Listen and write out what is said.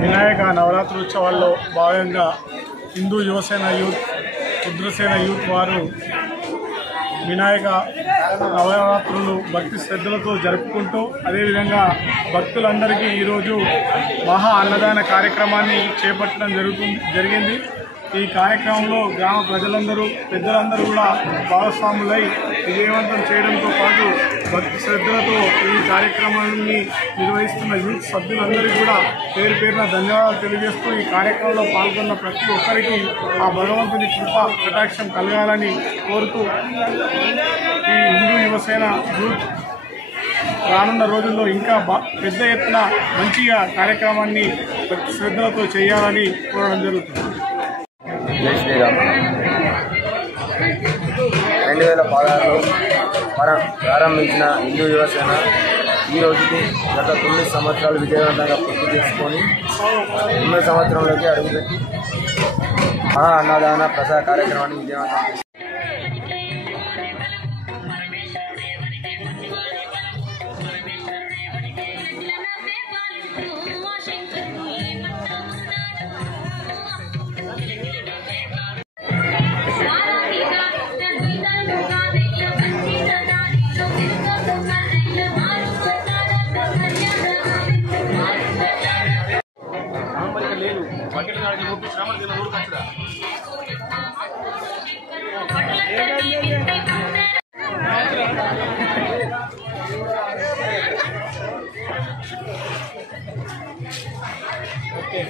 వినాయక నవరాత్రి ఉత్సవాల్లో భాగంగా Hindu Yuvasena youth Rudrasena youth వారు వినాయక నవరాత్రులు భక్తి శ్రద్ధలతో జరుపుకుంటూ అదేవిధంగా భక్తులందరికీ ఈరోజు మహా అన్నదాన కార్యక్రమాన్ని చేపట్టడం జరిగింది। ఈ కార్యక్రమంలో గ్రామ ప్రజలందరూ పెద్దలందరూ కూడా భాగస్వాములై విజయవంతం చేయడంతో పాటు భక్తి శ్రద్ధలతో ఈ కార్యక్రమాన్ని నిర్వహిస్తున్న యూత్ సభ్యులందరికీ కూడా పేరు పేరున ధన్యవాదాలు తెలియజేస్తూ ఈ కార్యక్రమంలో పాల్గొన్న ప్రతి ఒక్కరికి ఆ భగవంతుని కృపా కటాక్షం కలగాలని కోరుతూ ఈ హిందూ యువసేన యూత్ రానున్న రోజుల్లో ఇంకా పెద్ద ఎత్తున మంచిగా కార్యక్రమాన్ని భక్తి శ్రద్ధలతో చేయాలని కోరడం జరుగుతుంది। జై శ్రీరామ్ 2016లో ప్రారంభించిన హిందూ యువసేన ఈ రోజుకి గత 9 సంవత్సరాలు విజయవంతంగా పూర్తి చేసుకొని 9 సంవత్సరంలోకి అడుగుపెట్టి మహా అన్నదాన ప్రసాద కార్యక్రమాన్ని విజయవంతం చేశారు। Okay,